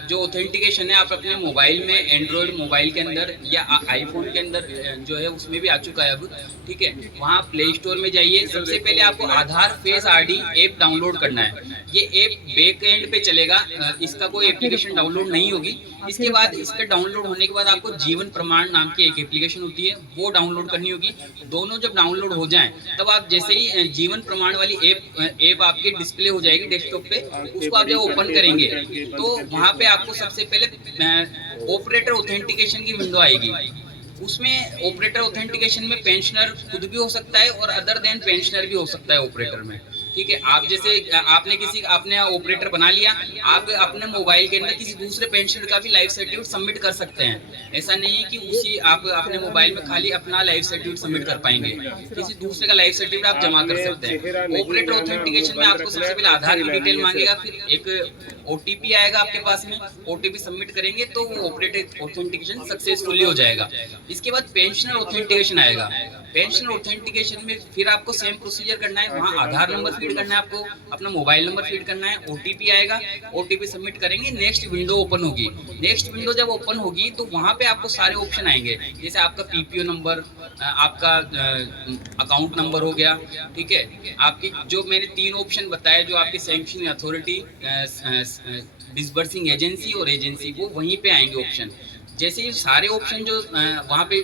जो ऑथेंटिकेशन है आप अपने मोबाइल में, एंड्रॉयड मोबाइल के अंदर या आईफोन के अंदर जो है उसमें भी आ चुका है अब, ठीक है। वहाँ प्ले स्टोर में जाइए, सबसे पहले आपको आधार फेस ID ऐप डाउनलोड करना है। ये ऐप बैक एंड पे चलेगा, इसका कोई एप्लीकेशन डाउनलोड नहीं होगी। इसके बाद इसका डाउनलोड होने के बाद आपको जीवन प्रमाण नाम की एक एप्लीकेशन होती है, वो डाउनलोड करनी होगी। दोनों जब डाउनलोड हो जाएं तब आप जैसे ही जीवन प्रमाण वाली ऐप आपके डिस्प्ले हो जाएगी डेस्कटॉप पे, उसको आप जब ओपन करेंगे तो वहाँ पे आपको सबसे पहले ऑपरेटर ऑथेंटिकेशन की विंडो आएगी। उसमें ऑपरेटर ऑथेंटिकेशन में पेंशनर खुद भी हो सकता है और अदर देन पेंशनर भी हो सकता है ऑपरेटर में, ठीक है। आप जैसे आपने ऑपरेटर बना लिया, आप अपने मोबाइल के अंदर किसी दूसरे पेंशनर का भी लाइफ सर्टिफिकेट सबमिट कर सकते हैं। ऐसा नहीं है कि आप अपने मोबाइल में खाली अपना लाइफ सर्टिफिकेट सबमिट कर पाएंगे, किसी दूसरे का लाइफ सर्टिफिकेट आप जमा कर सकते हैं। ऑपरेटर ऑथेंटिकेशन में आपको सबसे पहले आधार की डिटेल मांगेगा, फिर एक OTP आएगा आपके पास में, OTP सबमिट करेंगे तो वो ऑपरेटर ऑथेंटिकेशन सक्सेसफुली हो जाएगा। इसके बाद पेंशनर ऑथेंटिकेशन आएगा। पेंशनर ऑथेंटिकेशन में फिर आपको सेम प्रोसीजर करना है, वहाँ आधार नंबर फीड करना है, आपको अपना मोबाइल नंबर फीड करना है, OTP आएगा, OTP सबमिट करेंगे, नेक्स्ट विंडो ओपन होगी। नेक्स्ट विंडो जब ओपन होगी तो वहाँ पे आपको सारे ऑप्शन आएंगे, जैसे आपका PPO नंबर, आपका अकाउंट नंबर हो गया, ठीक है। आपकी जो मैंने 3 ऑप्शन बताए, जो आपकी सैंक्शनिंग अथॉरिटी, डिसबर्सिंग एजेंसी और एजेंसी, वो वहीं पे आएंगे ऑप्शन। जैसे ये सारे ऑप्शन जो वहाँ पे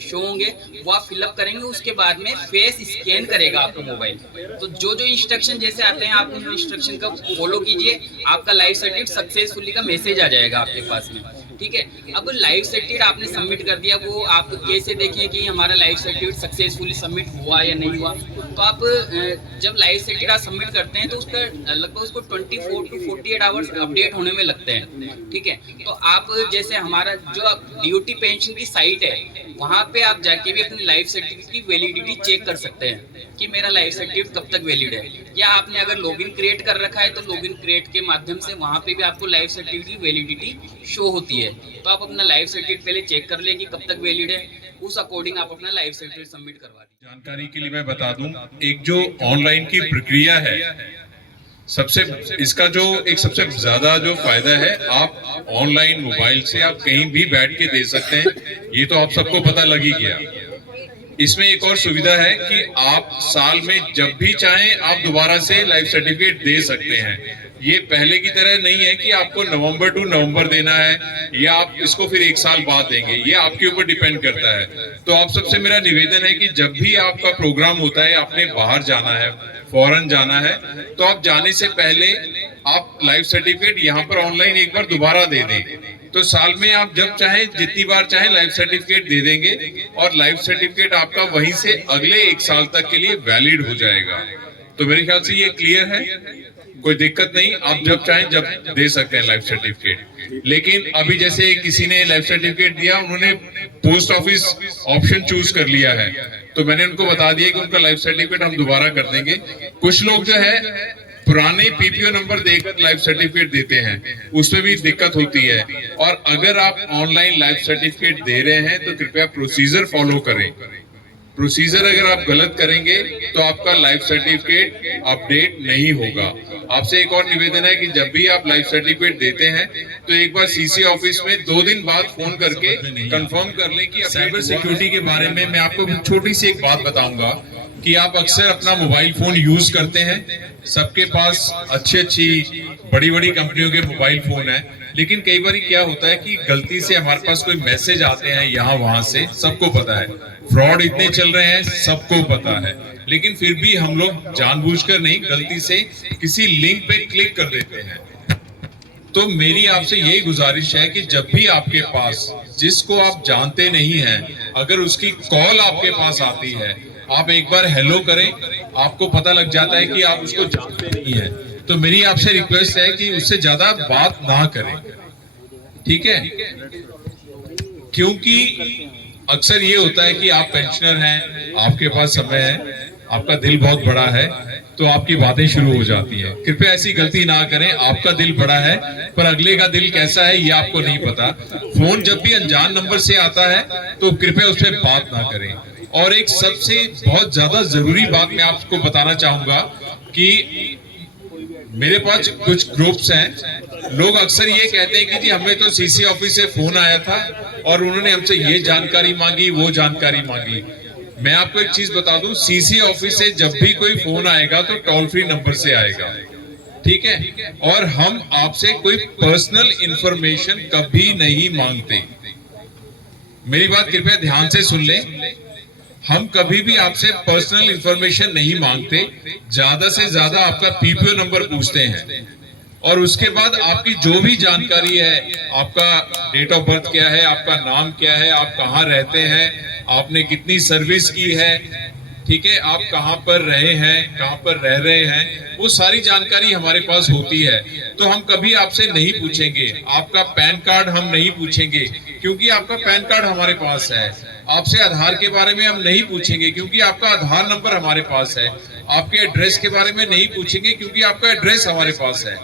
शो होंगे वो आप फिलअप करेंगे, उसके बाद में फेस स्कैन करेगा आपका मोबाइल। तो जो जो इंस्ट्रक्शन जैसे आते हैं आप उन इंस्ट्रक्शन का फॉलो कीजिए, आपका लाइफ सर्टिफिकेट सक्सेसफुली का मैसेज आ जाएगा आपके पास में, ठीक है। अब लाइफ सर्टिफिकेट आपने सबमिट कर दिया, वो आप कैसे देखें कि हमारा लाइफ सर्टिफिकेट सक्सेसफुली सबमिट हुआ या नहीं हुआ। तो आप जब लाइफ सर्टिफिकेट आप सबमिट करते हैं तो उसका लगभग उसको 24 to 48 आवर्स अपडेट होने में लगते हैं, ठीक है। तो आप जैसे हमारा जो DOT पेंशन की साइट है, वहाँ पे आप जाके भी अपनी लाइफ सर्टिफिकेट की वैलिडिटी चेक कर सकते हैं कि मेरा लाइफ सर्टिफिकेट कब तक वैलिड है। या आपने अगर लॉगिन क्रिएट कर रखा है तो लॉगिन क्रिएट के माध्यम से वहाँ पे भी आपको लाइफ सर्टिफिकेट की वैलिडिटी शो होती है। तो आप अपना लाइफ सर्टिफिकेट पहले चेक कर लें कि कब तक वैलिड है, उस अकॉर्डिंग आप अपना लाइफ सर्टिफिकेट सबमिट करवा दीजिए। जानकारी के लिए मैं बता दूं, एक जो ऑनलाइन की प्रक्रिया है, इसका जो एक सबसे ज्यादा जो फायदा है, आप ऑनलाइन मोबाइल से आप कहीं भी बैठ के दे सकते हैं, ये तो आप सबको पता लग ही गया। इसमें एक और सुविधा है कि आप साल में जब भी चाहें आप दोबारा से लाइफ सर्टिफिकेट दे सकते हैं। ये पहले की तरह नहीं है कि आपको नवंबर टू नवंबर देना है या आप इसको फिर 1 साल बाद देंगे, ये आपके ऊपर डिपेंड करता है। तो आप सबसे मेरा निवेदन है कि जब भी आपका प्रोग्राम होता है, आपने बाहर जाना है, फॉरेन जाना है, तो आप जाने से पहले आप लाइफ सर्टिफिकेट यहाँ पर ऑनलाइन एक बार दोबारा दे दें। तो साल में आप जब चाहें, जितनी बार चाहें लाइफ सर्टिफिकेट दे देंगे और लाइफ सर्टिफिकेट आपका वहीं से अगले 1 साल तक के लिए वैलिड हो जाएगा। तो मेरे ख्याल से ये क्लियर है, कोई दिक्कत नहीं, आप जब चाहें जब दे सकते हैं लाइफ सर्टिफिकेट। लेकिन अभी जैसे किसी ने लाइफ सर्टिफिकेट दिया, उन्होंने पोस्ट ऑफिस ऑप्शन चूज कर लिया है, तो मैंने उनको बता दिया कि उनका लाइफ सर्टिफिकेट हम दोबारा कर देंगे। कुछ लोग जो है पुराने पीपीओ नंबर देकर लाइफ सर्टिफिकेट देते हैं, उसमें भी दिक्कत होती है। और अगर आप ऑनलाइन लाइफ सर्टिफिकेट दे रहे हैं तो कृपया प्रोसीजर फॉलो करें। प्रोसीजर अगर आप गलत करेंगे तो आपका लाइफ सर्टिफिकेट अपडेट नहीं होगा। आपसे एक और निवेदन है कि जब भी आप लाइफ सर्टिफिकेट देते हैं तो एक बार सीसी ऑफिस में 2 दिन बाद फोन करके कंफर्म कर लें कि साइबर सिक्योरिटी के बारे में मैं आपको छोटी सी एक बात बताऊंगा कि आप अक्सर अपना मोबाइल फोन यूज करते हैं, सबके पास अच्छी बड़ी कंपनियों के मोबाइल फोन है, लेकिन कई बार क्या होता है कि गलती से हमारे पास कोई मैसेज आते हैं यहाँ वहां से, सबको पता है फ्रॉड इतने चल रहे हैं, सबको पता है, लेकिन फिर भी हम लोग जानबूझकर नहीं, गलती से किसी लिंक पे क्लिक कर देते हैं। तो मेरी आपसे यही गुजारिश है कि जब भी आपके पास जिसको आप जानते नहीं हैं, अगर उसकी कॉल आपके पास आती है, आप एक बार हेलो करें, आपको पता लग जाता है कि आप उसको जानते नहीं हैं। तो मेरी आपसे रिक्वेस्ट है कि उससे ज्यादा बात ना करें, ठीक है? क्योंकि अक्सर ये होता है कि आप पेंशनर हैं, आपके पास समय है, आपका दिल बहुत बड़ा है, तो आपकी बातें शुरू हो जाती हैं। कृपया ऐसी गलती ना करें। आपका दिल बड़ा है पर अगले का दिल कैसा है ये आपको नहीं पता। फोन जब भी अनजान नंबर से आता है तो कृपया उस पर बात ना करें। और एक सबसे बहुत ज्यादा जरूरी बात मैं आपको बताना चाहूंगा कि मेरे पास कुछ ग्रुप्स हैं, लोग अक्सर ये कहते हैं कि जी हमें तो सीसी ऑफिस से फोन आया था और उन्होंने हमसे ये जानकारी मांगी, वो जानकारी मांगी। मैं आपको एक चीज बता दूं, सीसी ऑफिस से जब भी कोई फोन आएगा तो टोल फ्री नंबर से आएगा, ठीक है? और हम आपसे कोई पर्सनल इंफॉर्मेशन कभी नहीं मांगते। मेरी बात कृपया ध्यान से सुन लें, हम कभी भी आपसे पर्सनल इंफॉर्मेशन नहीं मांगते। ज्यादा से ज्यादा आपका पीपीओ नंबर पूछते हैं और उसके बाद आपकी जो भी जानकारी है, आपका डेट ऑफ बर्थ क्या है, आपका नाम क्या है, आप कहाँ रहते हैं, आपने कितनी सर्विस की है, ठीक है, आप कहाँ पर रहे हैं, कहाँ पर रह रहे हैं, वो सारी जानकारी हमारे पास होती है। तो हम कभी आपसे नहीं पूछेंगे, आपका पैन कार्ड हम नहीं पूछेंगे क्योंकि आपका पैन कार्ड हमारे पास है। आपसे आधार के बारे में हम नहीं पूछेंगे क्योंकि आपका आधार नंबर हमारे पास है। आपके एड्रेस के बारे में नहीं पूछेंगे क्योंकि आपका एड्रेस हमारे पास है।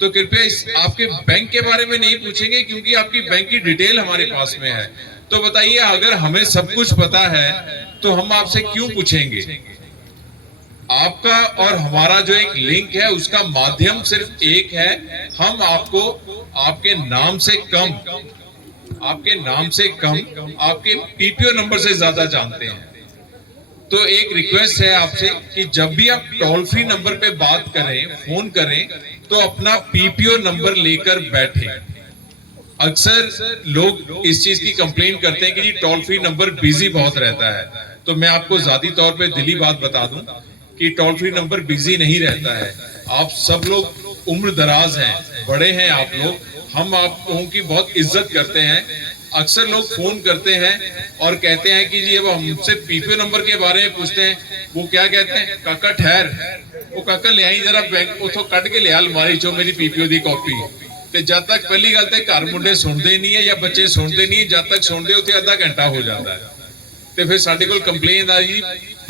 तो कृपया आपके बैंक के बारे में नहीं पूछेंगे क्योंकि आपकी बैंक की डिटेल हमारे पास में है। तो बताइए, अगर हमें सब कुछ पता है तो हम आपसे क्यों पूछेंगे? आपका और हमारा जो एक लिंक है उसका माध्यम सिर्फ एक है, हम आपको आपके नाम से कम आपके पीपीओ नंबर से ज्यादा जानते हैं। तो एक रिक्वेस्ट है आपसे कि जब भी आप टोल फ्री नंबर पे बात करें, फोन करें, तो अपना पीपीओ नंबर लेकर बैठें। अक्सर लोग इस चीज की कंप्लेन करते हैं कि जी टोल फ्री नंबर बिजी बहुत रहता है। तो मैं आपको जाती तौर पे दिली बात बता दूं कि टोल फ्री नंबर बिजी नहीं रहता है। आप सब लोग उम्र दराज हैं, बड़े हैं आप लोग, हम आप लोगों की बहुत इज्जत करते हैं। अक्सर लोग फोन करते हैं और कहते हैं कि जी अब हमसे पीपीओ नंबर के बारे में पूछते हैं, वो क्या कहते हैं, काका ठहर, वो काका ले आई जरा बैंक उतो कट के ले अलमारी चो मेरी पीपीओ दी कॉपी। ਤੇ ਜਦ ਤੱਕ ਪਹਿਲੀ ਗੱਲ ਤੇ ਘਰ ਮੁੰਡੇ ਸੁਣਦੇ ਨਹੀਂ ਹੈ ਜਾਂ ਬੱਚੇ ਸੁਣਦੇ ਨਹੀਂ, ਜਦ ਤੱਕ ਸੁਣਦੇ ਉੱਥੇ ਅੱਧਾ ਘੰਟਾ ਹੋ ਜਾਂਦਾ ਹੈ। ਤੇ ਫਿਰ ਸਾਡੇ ਕੋਲ ਕੰਪਲੇਨ ਆ ਜੀ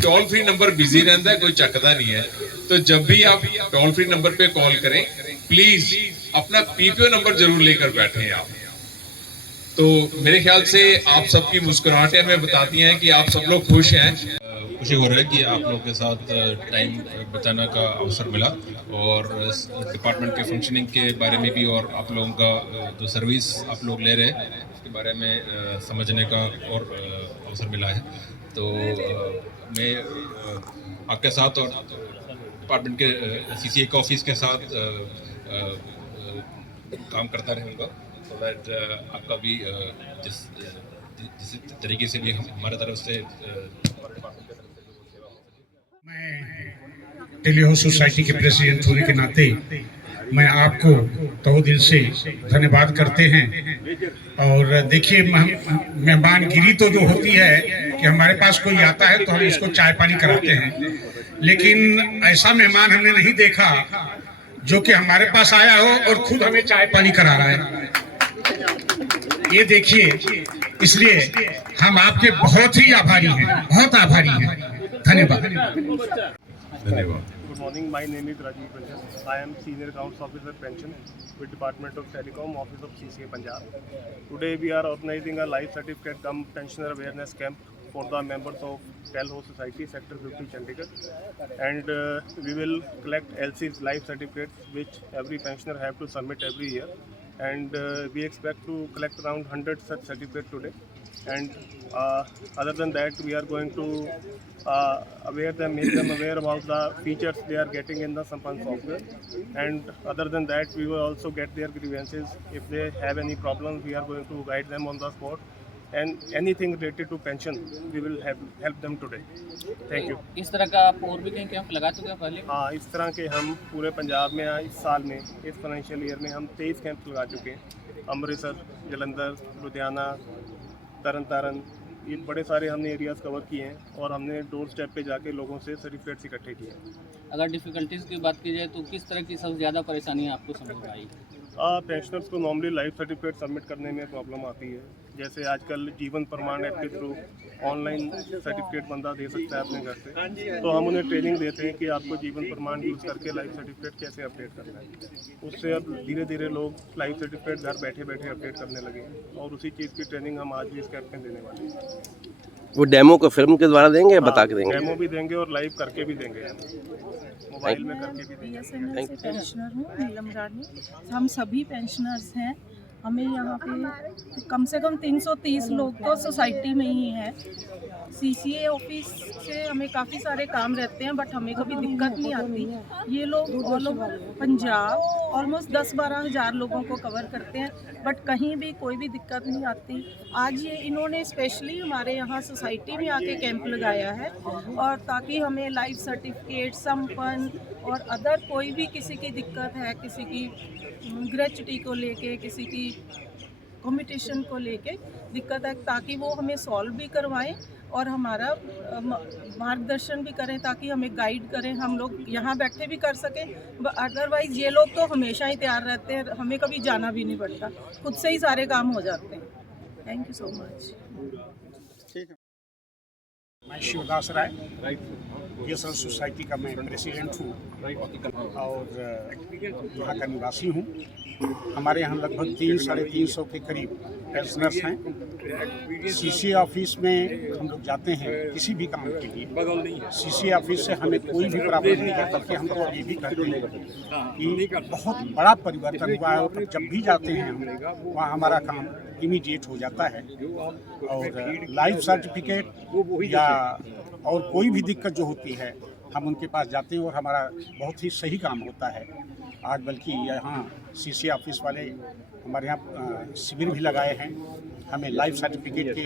टोल फ्री नंबर बिजी रहता है, कोई चकता नहीं है। तो जब भी आप टोल फ्री नंबर पे कॉल करें, प्लीज अपना पीपीओ नंबर जरूर लेकर बैठें आप। तो मेरे ख्याल से आप सबकी मुस्कुराहटें हमें बताती हैं कि आप सब लोग खुश हैं। खुशी हो रहा है कि आप लोगों के साथ टाइम बिताने का अवसर मिला और डिपार्टमेंट के फंक्शनिंग के बारे में भी और आप लोगों का जो सर्विस आप लोग ले रहे हैं उसके बारे में समझने का और अवसर मिला है। तो मैं आपके साथ और डिपार्टमेंट के सीसीए के ऑफिस के साथ काम करता रहूँगा, तो दैट आपका भी जिस तरीके से भी हमारे तरफ से मैं टेलीहाउस सोसाइटी के प्रेसिडेंट होने के नाते मैं आपको तहे दिल से धन्यवाद करते हैं। और देखिए, मेहमानगिरी तो जो होती है कि हमारे पास कोई आता है तो हम उसको चाय पानी कराते हैं, लेकिन ऐसा मेहमान हमने नहीं देखा जो कि हमारे पास आया हो और खुद हमें चाय पानी करा रहा है। ये देखिए इसलिए हम आपके बहुत ही आभारी हैं, बहुत आभारी हैं। धन्यवाद। धन्यवाद। Good morning. My name is Rajiv Ranjan. I am Senior Accounts Officer Pension with Department of Telecom, Office of CCA Punjab. Today we are organizing a life certificate cum pensioner awareness camp for the members of Telho Society Sector 50 Chandigarh, and we will collect LC's life certificates which every pensioner have to submit every year, and we expect to collect around 100 such certificates today. And other than that, we are going to make them aware about the features they are getting in the Sampan software. And other than that, we will also get their grievances. If they have any problems, we are going to guide them on the spot. And anything related to pension, we will help them today. Thank you. इस तरह का आप और भी कहीं camp लगा चुके हैं पहले? हाँ, इस तरह के हम पूरे पंजाब में इस साल में, इस फाइनेंशियल ईयर में हम 23 कैंप लगा चुके हैं। अमृतसर, जलंधर, लुधियाना, तरन तारण, ये बड़े सारे हमने एरियाज़ कवर किए हैं और हमने डोर स्टेप पे जाके लोगों से सर्टिफिकेट्स इकट्ठे किए हैं। अगर डिफ़िकल्टीज़ की बात की जाए तो किस तरह की सबसे ज़्यादा परेशानियाँ आपको समझ में आई? पेंशनर्स को नॉर्मली लाइफ सर्टिफिकेट सबमिट करने में प्रॉब्लम आती है। जैसे आजकल जीवन प्रमाण ऐप के थ्रू ऑनलाइन सर्टिफिकेट बंदा दे सकता है अपने घर से, तो हम उन्हें ट्रेनिंग देते हैं कि आपको जीवन प्रमाण यूज़ करके लाइफ सर्टिफिकेट कैसे अपडेट करना है। उससे अब धीरे धीरे लोग लाइफ सर्टिफिकेट घर बैठे बैठे अपडेट करने लगे हैं और उसी चीज़ की ट्रेनिंग हम आज भी इस कैंप में देने वाले हैं। वो डेमो को फिल्म के द्वारा देंगे या बता के देंगे? डेमो भी देंगे और लाइव करके भी देंगे, मोबाइल में करके भी देंगे। BSNL से पेंशनर हूँ, नीलम रानी। हम सभी पेंशनर्स हैं। हमें यहाँ पे कम से कम 330 लोग तो सोसाइटी में ही हैं। CCA ऑफिस से हमें काफ़ी सारे काम रहते हैं, बट हमें कभी दिक्कत नहीं आती। ये लोग ऑल ओवर पंजाब ऑलमोस्ट 10-12 हज़ार लोगों को कवर करते हैं, बट कहीं भी कोई भी दिक्कत नहीं आती। आज ये इन्होंने स्पेशली हमारे यहाँ सोसाइटी में आके कैंप लगाया है, और ताकि हमें लाइफ सर्टिफिकेट, संपन्न और अदर कोई भी किसी की दिक्कत है, किसी की ग्रेचुटी को लेके, किसी की कम्यूटेशन को लेके दिक्कत है, ताकि वो हमें सॉल्व भी करवाएं और हमारा मार्गदर्शन भी करें, ताकि हमें गाइड करें, हम लोग यहाँ बैठे भी कर सकें। अदरवाइज़ ये लोग तो हमेशा ही तैयार रहते हैं, हमें कभी जाना भी नहीं पड़ता, खुद से ही सारे काम हो जाते हैं। Thank you so much. मैं शिवदास राय, BSNL सोसाइटी का मैं प्रेसिडेंट हूँ और यहाँ का निवासी हूँ। हमारे यहाँ लगभग 300-350 के करीब पेंशनर्स हैं। CCA ऑफिस में हम लोग जाते हैं किसी भी काम के लिए। CCA ऑफिस से हमें कोई भी प्रॉब्लम नहीं है, बल्कि हम लोग ये भी कहते हैं कि बहुत बड़ा परिवर्तन हुआ है, और जब भी जाते हैं हम वहाँ हमारा काम इमीडिएट हो जाता है। और लाइफ सर्टिफिकेट या और कोई भी दिक्कत जो होती है, हम उनके पास जाते हैं और हमारा बहुत ही सही काम होता है। आज बल्कि यहाँ CCA ऑफिस वाले हमारे यहाँ शिविर भी लगाए हैं, हमें लाइफ सर्टिफिकेट के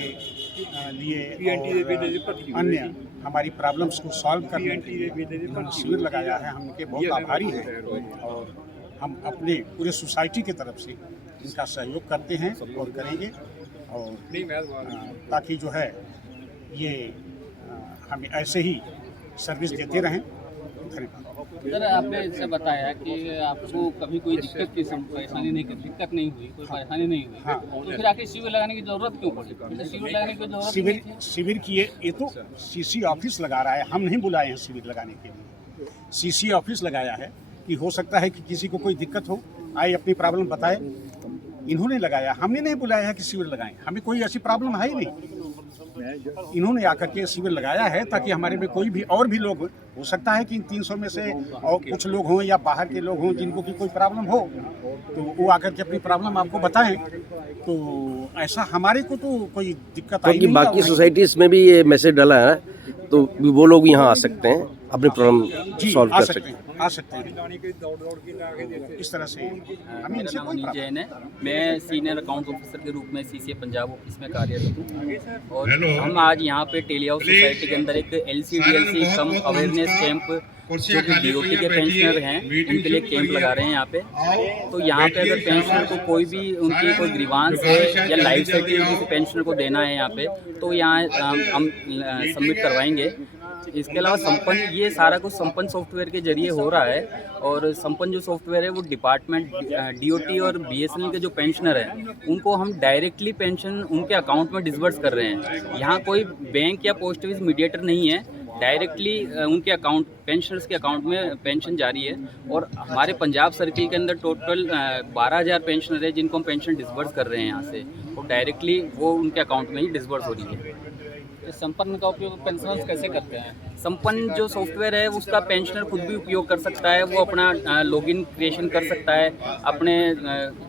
लिए और अन्य हमारी प्रॉब्लम्स को सॉल्व करने के लिए उन्होंने शिविर लगाया है। हम इनके बहुत आभारी हैं और हम अपने पूरे सोसाइटी की तरफ से इनका सहयोग करते हैं और करेंगे, और ताकि जो है ये हमें ऐसे ही सर्विस देते रहें। धन्यवाद। सर, आपने इससे बताया कि आपको कभी कोई दिक्कत की परेशानी नहीं, दिक्कत नहीं हुई, कोई परेशानी नहीं हुई, हाँ। तो फिर आखिर शिविर लगाने की जरूरत क्यों पड़ी? तो शिविर लगाने की जरूरत शिविर की ये तो CCA ऑफिस लगा रहा है, हम नहीं बुलाए हैं शिविर लगाने के लिए। CCA ऑफिस लगाया है कि हो सकता है कि किसी को कोई दिक्कत हो, आए अपनी प्रॉब्लम बताए। इन्होंने लगाया, हमने नहीं बुलाया है कि शिविर लगाएं, हमें कोई ऐसी प्रॉब्लम है ही नहीं। इन्होंने आकर के शिविर लगाया है ताकि हमारे में कोई भी और भी लोग, हो सकता है कि इन 300 में से और कुछ लोग हों या बाहर के लोग हों जिनको की कोई प्रॉब्लम हो, तो वो आकर के अपनी प्रॉब्लम आपको बताएं। तो ऐसा हमारे को तो कोई दिक्कत आई नहीं। बाकी सोसाइटीज़ में भी ये मैसेज डाला है, तो वो लोग यहाँ आ सकते हैं, अपनी प्रॉब्लम सॉल्व कर सकते हैं। आ सकते हैं इस तरह से। मेरा नाम अनिल जैन है, मैं सीनियर अकाउंट ऑफिसर के रूप में CCA पंजाब ऑफिस में कार्यरत हूँ, और हम आज यहाँ पे टेलीहाउस सोसाइटी के अंदर एक LCDLC कम अवेयरनेस कैंप, जो कि DOT के पेंशनर हैं उनके लिए कैंप लगा रहे हैं यहाँ पे। तो यहाँ पे अगर पेंशनर को कोई भी उनकी कोई ग्रीवांस है या लाइफ सर्टिफिकेट किसी पेंशनर को देना है यहाँ पे, तो यहाँ हम सबमिट करवाएंगे। इसके अलावा संपन्न, ये सारा कुछ संपन्न सॉफ्टवेयर के जरिए हो रहा है। और संपन्न जो सॉफ्टवेयर है वो डिपार्टमेंट DOT और BSNL के जो पेंशनर हैं उनको हम डायरेक्टली पेंशन उनके अकाउंट में डिसबर्स कर रहे हैं। यहाँ कोई बैंक या पोस्ट ऑफिस मीडिएटर नहीं है, डायरेक्टली उनके अकाउंट, पेंशनर्स के अकाउंट में पेंशन जारी है। और हमारे पंजाब सर्किल के अंदर टोटल 12,000 पेंशनर है जिनको हम पेंशन डिसबर्स कर रहे हैं यहाँ से, और डायरेक्टली वो उनके अकाउंट में ही डिसबर्स हो रही है। संपन्न का उपयोग पेंशनर्स कैसे करते हैं? संपन्न जो सॉफ्टवेयर है उसका पेंशनर खुद भी उपयोग कर सकता है। वो अपना लॉगिन क्रिएशन कर सकता है, अपने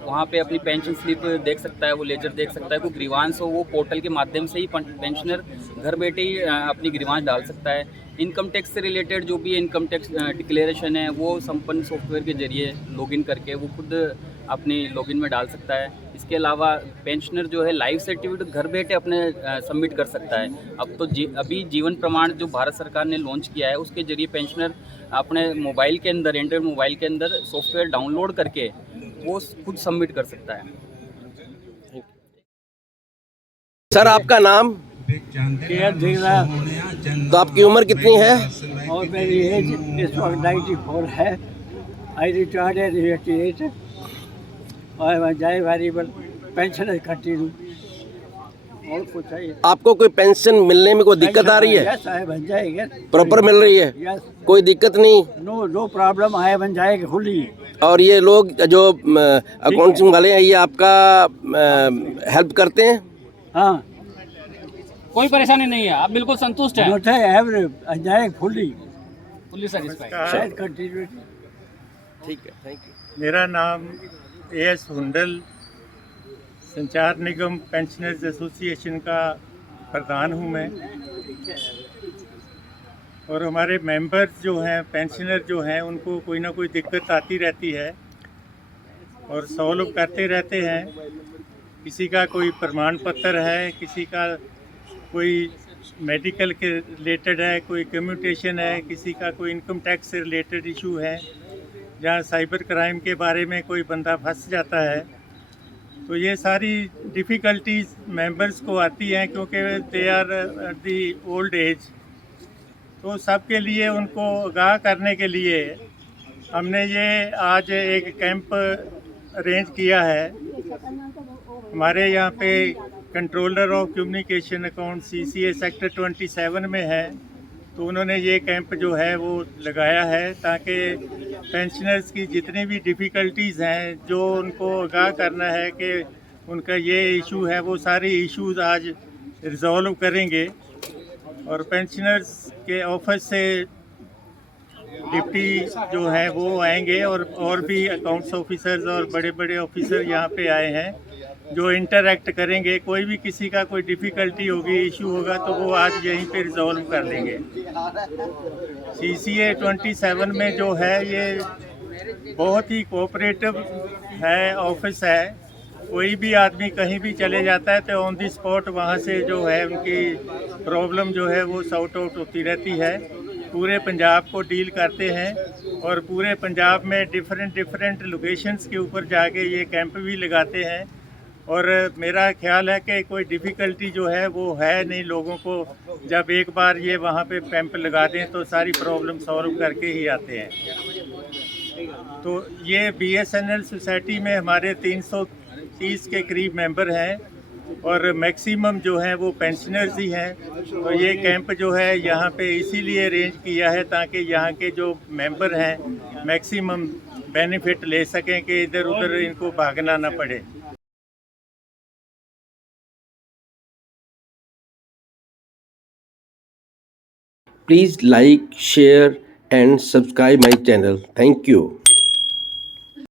वहाँ पे अपनी पेंशन स्लिप देख सकता है, वो लेजर देख सकता है। कोई ग्रीवांस हो वो पोर्टल के माध्यम से ही पेंशनर घर बैठे ही अपनी ग्रीवांस डाल सकता है। इनकम टैक्स से रिलेटेड जो भी इनकम टैक्स डिक्लेरेशन है वो संपन्न सॉफ्टवेयर के जरिए लॉगिन करके वो खुद अपनी लॉगिन में डाल सकता है। इसके अलावा पेंशनर जो है लाइफ सर्टिफिकेट घर बैठे अपने सबमिट कर सकता है। अब तो अभी जीवन प्रमाण जो भारत सरकार ने लॉन्च किया है उसके जरिए पेंशनर अपने मोबाइल के अंदर, एंड्रॉइड मोबाइल के अंदर सॉफ्टवेयर डाउनलोड करके वो खुद सबमिट कर सकता है। सर आपका नाम? तो आपकी उम्र कितनी है? और मेरी एज इस वक्त 94 है। आई रिटायर्ड एट 88 और मैं जाए वेरिएबल पेंशन कंटिन्यू। और कुछ चाहिए आपको? कोई पेंशन मिलने में कोई दिक्कत आ रही है? यस आई बन जाएगा, प्रॉपर मिल रही है? यस, कोई दिक्कत नहीं? नो प्रॉब्लम, आए बन जाएगा खुली। और ये लोग जो अकाउंटिंग वाले हैं ये आपका हेल्प करते हैं? हाँ, कोई परेशानी नहीं है, आप बिल्कुल संतुष्ट हैं? Fully satisfied. कंटिन्यूटी। ठीक है, थैंक यू। मेरा नाम AS हुंडल, संचार निगम पेंशनर्स एसोसिएशन का प्रधान हूँ मैं। और हमारे मेंबर्स जो हैं, पेंशनर जो हैं, उनको कोई ना कोई दिक्कत आती रहती है और सॉल्व करते रहते हैं। किसी का कोई प्रमाण पत्र है, किसी का कोई मेडिकल के रिलेटेड है, कोई कम्यूटेशन है, किसी का कोई इनकम टैक्स से रिलेटेड इशू है, जहाँ साइबर क्राइम के बारे में कोई बंदा फंस जाता है। तो ये सारी डिफ़िकल्टीज मेंबर्स को आती हैं क्योंकि they are at the old age. तो सबके लिए उनको आगाह करने के लिए हमने ये आज एक कैंप अरेंज किया है। हमारे यहाँ पे controller of communication account CCA sector 27 में है, तो उन्होंने ये कैंप जो है वो लगाया है ताकि पेंशनर्स की जितनी भी डिफ़िकल्टीज़ हैं, जो उनको आगाह करना है कि उनका ये इशू है, वो सारे इश्यूज आज रिजॉल्व करेंगे। और पेंशनर्स के ऑफिस से डिप्टी जो है वो आएंगे और भी अकाउंट्स ऑफिसर्स और बड़े बड़े ऑफिसर यहाँ पे आए हैं जो इंटरैक्ट करेंगे। कोई भी किसी का कोई डिफ़िकल्टी होगी, इशू होगा, तो वो आज यहीं पे रिजॉल्व कर लेंगे। CCA 27 में जो है ये बहुत ही कोऑपरेटिव है, ऑफिस है। कोई भी आदमी कहीं भी चले जाता है तो ऑन दी स्पॉट वहाँ से जो है उनकी प्रॉब्लम जो है वो सॉर्ट आउट होती रहती है। पूरे पंजाब को डील करते हैं और पूरे पंजाब में डिफरेंट लोकेशंस के ऊपर जाके ये कैंप भी लगाते हैं। और मेरा ख्याल है कि कोई डिफ़िकल्टी जो है वो है नहीं लोगों को। जब एक बार ये वहाँ पे कैंप लगा दें तो सारी प्रॉब्लम सॉल्व करके ही आते हैं। तो ये BSNL सोसाइटी में हमारे 330 के करीब मेंबर हैं और मैक्सिमम जो हैं वो पेंशनर्स ही हैं। तो ये कैंप जो है यहाँ पे इसीलिए अरेंज किया है ताकि यहाँ के जो मेंबर हैं मैक्सिमम बेनिफिट ले सकें कि इधर उधर इनको भागना ना पड़े। Please like, share and subscribe my channel. Thank you.